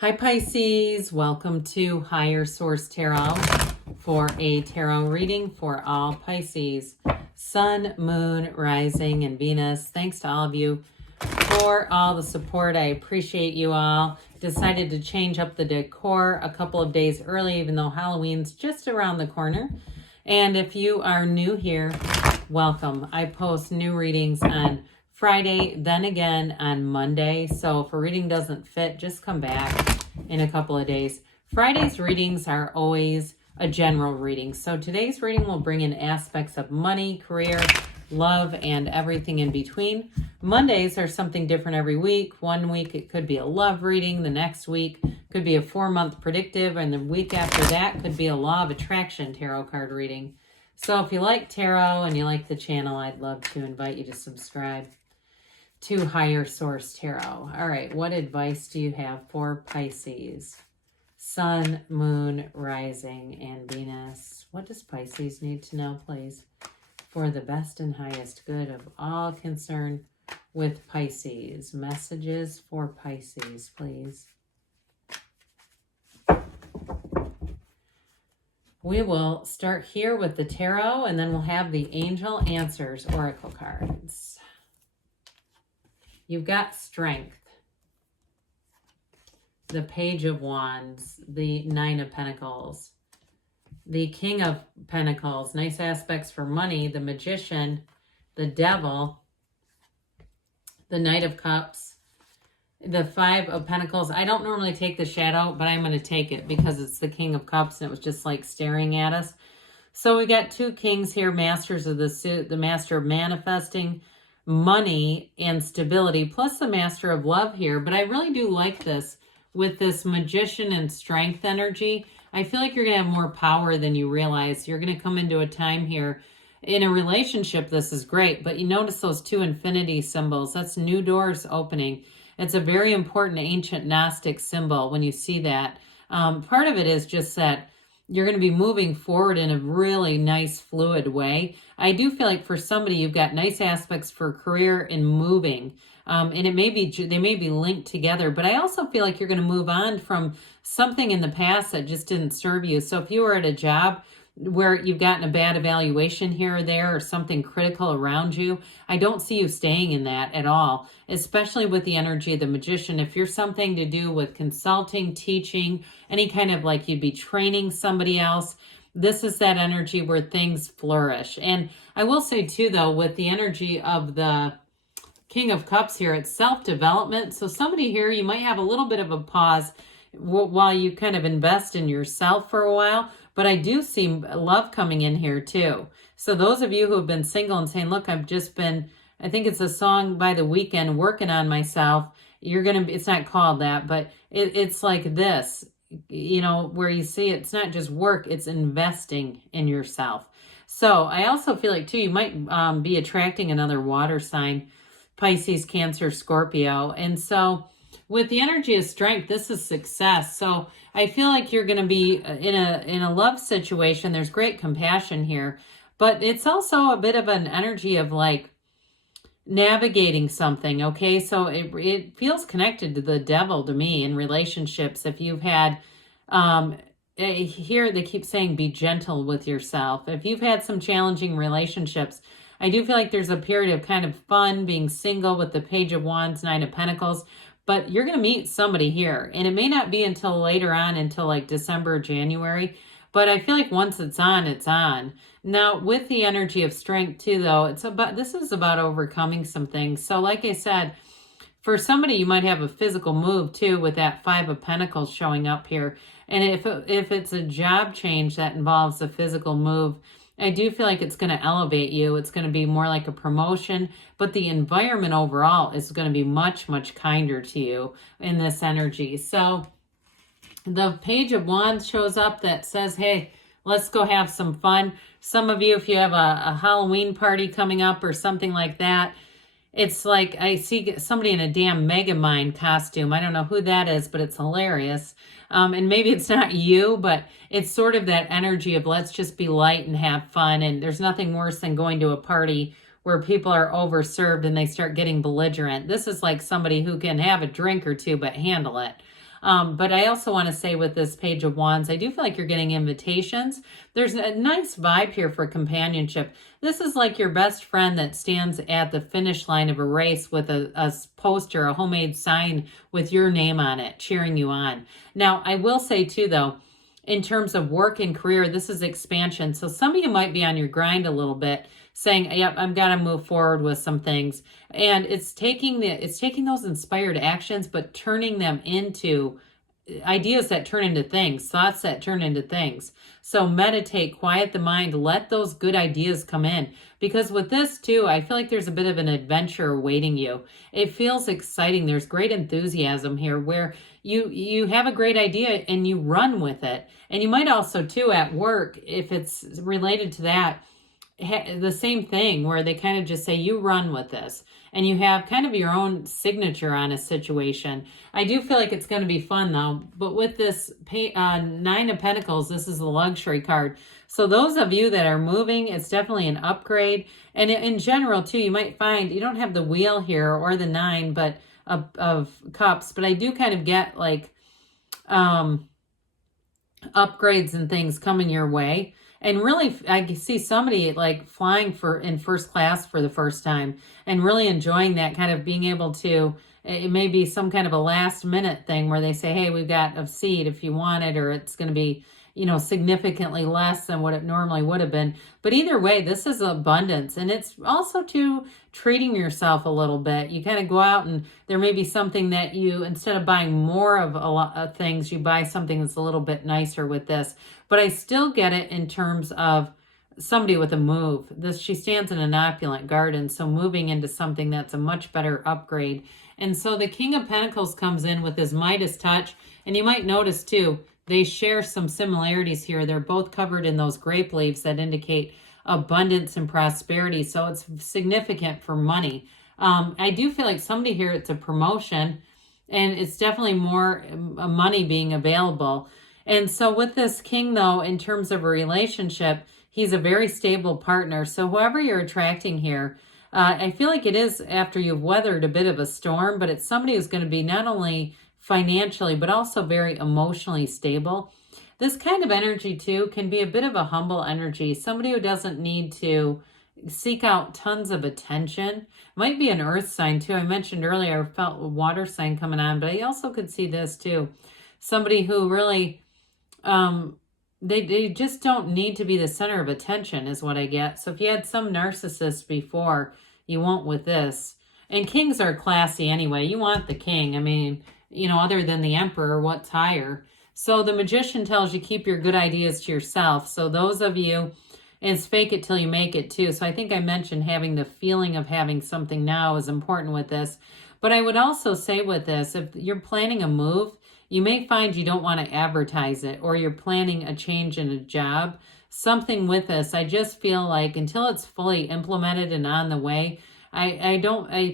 Hi Pisces, welcome to Higher Source Tarot for a tarot reading for all Pisces. Sun, Moon, Rising, and Venus. Thanks to all of you for all the support. I appreciate you all. Decided to change up the decor a couple of days early, even though Halloween's just around the corner. And if you are new here, welcome. I post new readings on Friday, then again on Monday. So if a reading doesn't fit, just come back in a couple of days. Friday's readings are always a general reading. So today's reading will bring in aspects of money, career, love, and everything in between. Mondays are something different every week. One week it could be a love reading. The next week could be a 4-month predictive. And the week after that could be a law of attraction tarot card reading. So if you like tarot and you like the channel, I'd love to invite you to subscribe to Higher Source Tarot. All right, what advice do you have for Pisces? Sun, Moon, Rising, and Venus. What does Pisces need to know, please, for the best and highest good of all concerned with Pisces? Messages for Pisces, please. We will start here with the tarot, and then we'll have the Angel Answers Oracle cards. You've got Strength, the Page of Wands, the Nine of Pentacles, the King of Pentacles, nice aspects for money, the Magician, the Devil, the Knight of Cups, the Five of Pentacles. I don't normally take the shadow, but I'm going to take it because it's the King of Cups and it was just like staring at us. So we got two kings here, masters of the suit, the Master of Manifesting, money, and stability, plus the Master of Love here. But I really do like this with this Magician and Strength energy. I feel like you're going to have more power than you realize. You're going to come into a time here in a relationship. This is great, but you notice those two infinity symbols. That's new doors opening. It's a very important ancient Gnostic symbol when you see that. Part of it is just that you're going to be moving forward in a really nice, fluid way. I do feel like for somebody, you've got nice aspects for career and moving. And it may be, they may be linked together, but I also feel like you're going to move on from something in the past that just didn't serve you. So if you were at a job where you've gotten a bad evaluation here or there, or something critical around you, I don't see you staying in that at all, especially with the energy of the Magician. If you're something to do with consulting, teaching, any kind of like you'd be training somebody else, this is that energy where things flourish. And I will say too, though, with the energy of the King of Cups here, it's self-development. So somebody here, you might have a little bit of a pause while you kind of invest in yourself for a while. But I do see love coming in here too. So those of you who have been single and saying, look, I've just been, I think it's a song by The Weeknd, working on myself. You're going to, it's not called that, but it's like this, you know, where you see it's not just work, it's investing in yourself. So I also feel like too, you might be attracting another water sign, Pisces, Cancer, Scorpio. And so with the energy of Strength, this is success. So I feel like you're going to be in a love situation. There's great compassion here, but it's also a bit of an energy of like navigating something. Okay. So it feels connected to the Devil to me in relationships. If you've had, here they keep saying, be gentle with yourself. If you've had some challenging relationships, I do feel like there's a period of kind of fun being single with the Page of Wands, Nine of Pentacles. But you're going to meet somebody here. And it may not be until later on, until like December or January. But I feel like once it's on, it's on. Now, with the energy of Strength too, though, this is about overcoming some things. So like I said, for somebody, you might have a physical move too with that Five of Pentacles showing up here. And if it's a job change that involves a physical move, I do feel like it's going to elevate you. It's going to be more like a promotion, but the environment overall is going to be much, much kinder to you in this energy. So the Page of Wands shows up that says, hey, let's go have some fun. Some of you, if you have a Halloween party coming up or something like that, it's like I see somebody in a damn Megamind costume. I don't know who that is, but it's hilarious. And maybe it's not you, but it's sort of that energy of let's just be light and have fun. And there's nothing worse than going to a party where people are overserved and they start getting belligerent. This is like somebody who can have a drink or two, but handle it. But I also want to say with this Page of Wands, I do feel like you're getting invitations. There's a nice vibe here for companionship. This is like your best friend that stands at the finish line of a race with a poster, a homemade sign with your name on it, cheering you on. Now, I will say too, though, in terms of work and career, this is expansion. So some of you might be on your grind a little bit, saying, yep, I've got to move forward with some things. And it's taking those inspired actions, but turning them into ideas that turn into things, thoughts that turn into things. So meditate, quiet the mind, let those good ideas come in. Because with this too, I feel like there's a bit of an adventure awaiting you. It feels exciting. There's great enthusiasm here where you have a great idea and you run with it. And you might also too at work, if it's related to that, the same thing where they kind of just say, you run with this. And you have kind of your own signature on a situation. I do feel like it's going to be fun though. But with this Nine of Pentacles, this is the luxury card. So those of you that are moving, it's definitely an upgrade. And in general too, you might find you don't have the wheel here or the nine but of cups. But I do kind of get like upgrades and things coming your way. And really, I see somebody like flying in first class for the first time and really enjoying that, kind of being able to, it may be some kind of a last minute thing where they say, hey, we've got a seat if you want it, or it's going to be, significantly less than what it normally would have been. But either way, this is abundance. And it's also to treating yourself a little bit. You kind of go out and there may be something that you, instead of buying more of a lot of things, you buy something that's a little bit nicer with this. But I still get it in terms of somebody with a move. She stands in an opulent garden, so moving into something that's a much better upgrade. And so the King of Pentacles comes in with his Midas touch. And you might notice too, they share some similarities here. They're both covered in those grape leaves that indicate abundance and prosperity. So it's significant for money. I do feel like somebody here, it's a promotion, and it's definitely more money being available. And so with this king, though, in terms of a relationship, he's a very stable partner. So whoever you're attracting here, I feel like it is after you've weathered a bit of a storm, but it's somebody who's going to be not only financially, but also very emotionally stable. This kind of energy, too, can be a bit of a humble energy. Somebody who doesn't need to seek out tons of attention. Might be an earth sign, too. I mentioned earlier, I felt a water sign coming on, but I also could see this, too. Somebody who really... they just don't need to be the center of attention is what I get. So if you had some narcissist before, you won't with this. And kings are classy anyway. You want the king. I mean, other than the emperor, what's higher? So the magician tells you keep your good ideas to yourself. So those of you, and it's fake it till you make it too. So I think I mentioned having the feeling of having something now is important with this. But I would also say with this, if you're planning a move, you may find you don't want to advertise it, or you're planning a change in a job, something with this. I just feel like until it's fully implemented and on the way, I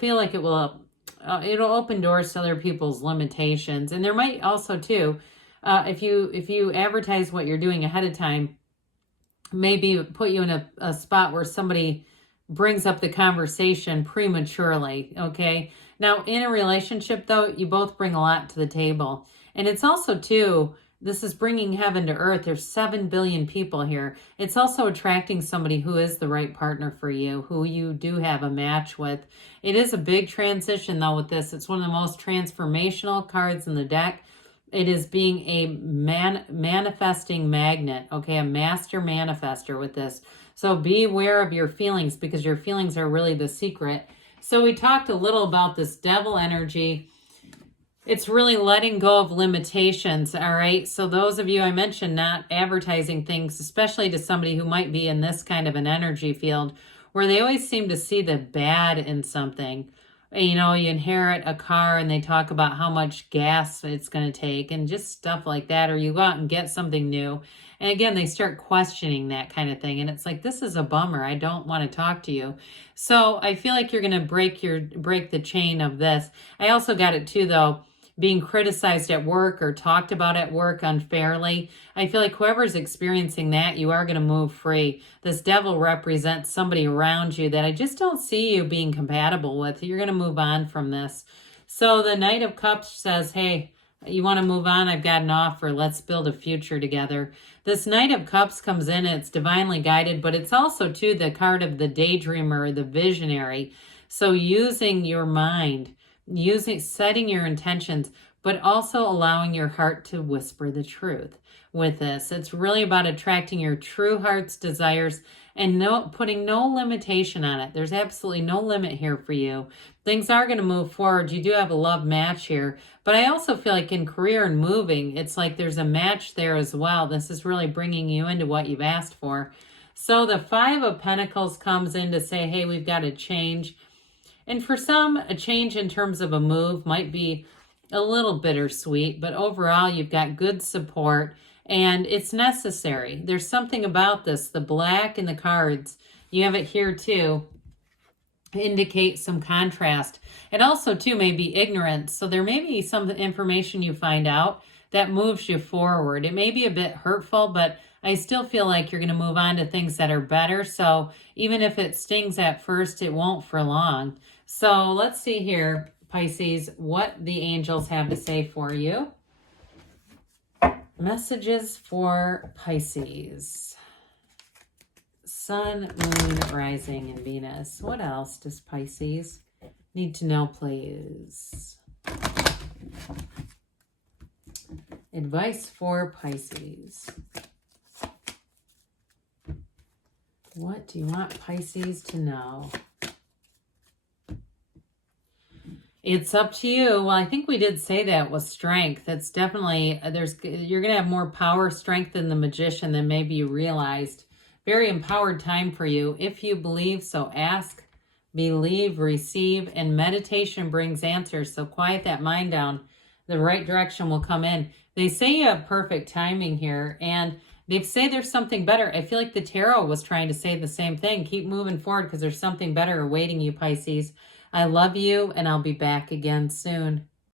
feel like it'll open doors to other people's limitations. And there might also too, if you advertise what you're doing ahead of time, maybe put you in a spot where somebody brings up the conversation prematurely. Okay. Now in a relationship though, you both bring a lot to the table. And it's also, too, this is bringing heaven to earth. There's 7 billion people here. It's also attracting somebody who is the right partner for you, who you do have a match with. It is a big transition, though, with this. It's one of the most transformational cards in the deck. It is being a manifesting magnet, okay, a master manifester with this. So be aware of your feelings, because your feelings are really the secret. So we talked a little about this devil energy. It's really letting go of limitations, all right? So those of you I mentioned not advertising things, especially to somebody who might be in this kind of an energy field, where they always seem to see the bad in something. You inherit a car and they talk about how much gas it's going to take and just stuff like that. Or you go out and get something new. And again, they start questioning that kind of thing. And it's like, this is a bummer. I don't want to talk to you. So I feel like you're going to break the chain of this. I also got it too, though. Being criticized at work or talked about at work unfairly. I feel like whoever's experiencing that, you are going to move free. This devil represents somebody around you that I just don't see you being compatible with. You're going to move on from this. So the Knight of Cups says, hey, You want to move on? I've got an offer. Let's build a future together. This Knight of Cups comes in. It's divinely guided, but it's also, too, the card of the daydreamer, the visionary. So using your mind, setting your intentions, but also allowing your heart to whisper the truth with this. It's really about attracting your true heart's desires and putting no limitation on it. There's absolutely no limit here for you. Things are going to move forward. You do have a love match here, but I also feel like in career and moving, it's like there's a match there as well. This is really bringing you into what you've asked for. So the Five of Pentacles comes in to say, hey, we've got to change. And for some, a change in terms of a move might be a little bittersweet, but overall, you've got good support. And it's necessary. There's something about this. The black in the cards, you have it here too, indicate some contrast. It also too may be ignorance. So there may be some information you find out that moves you forward. It may be a bit hurtful, but I still feel like you're going to move on to things that are better. So even if it stings at first, it won't for long. So let's see here, Pisces, what the angels have to say for you. Messages for Pisces. Sun, Moon, Rising, and Venus. What else does Pisces need to know, please? Advice for Pisces. What do you want Pisces to know? It's up to you. Well, I think we did say that with strength. It's definitely, you're going to have more power, strength in the Magician than maybe you realized. Very empowered time for you. If you believe, so ask, believe, receive, and meditation brings answers. So quiet that mind down. The right direction will come in. They say you have perfect timing here, and they say there's something better. I feel like the tarot was trying to say the same thing. Keep moving forward because there's something better awaiting you, Pisces. I love you, and I'll be back again soon.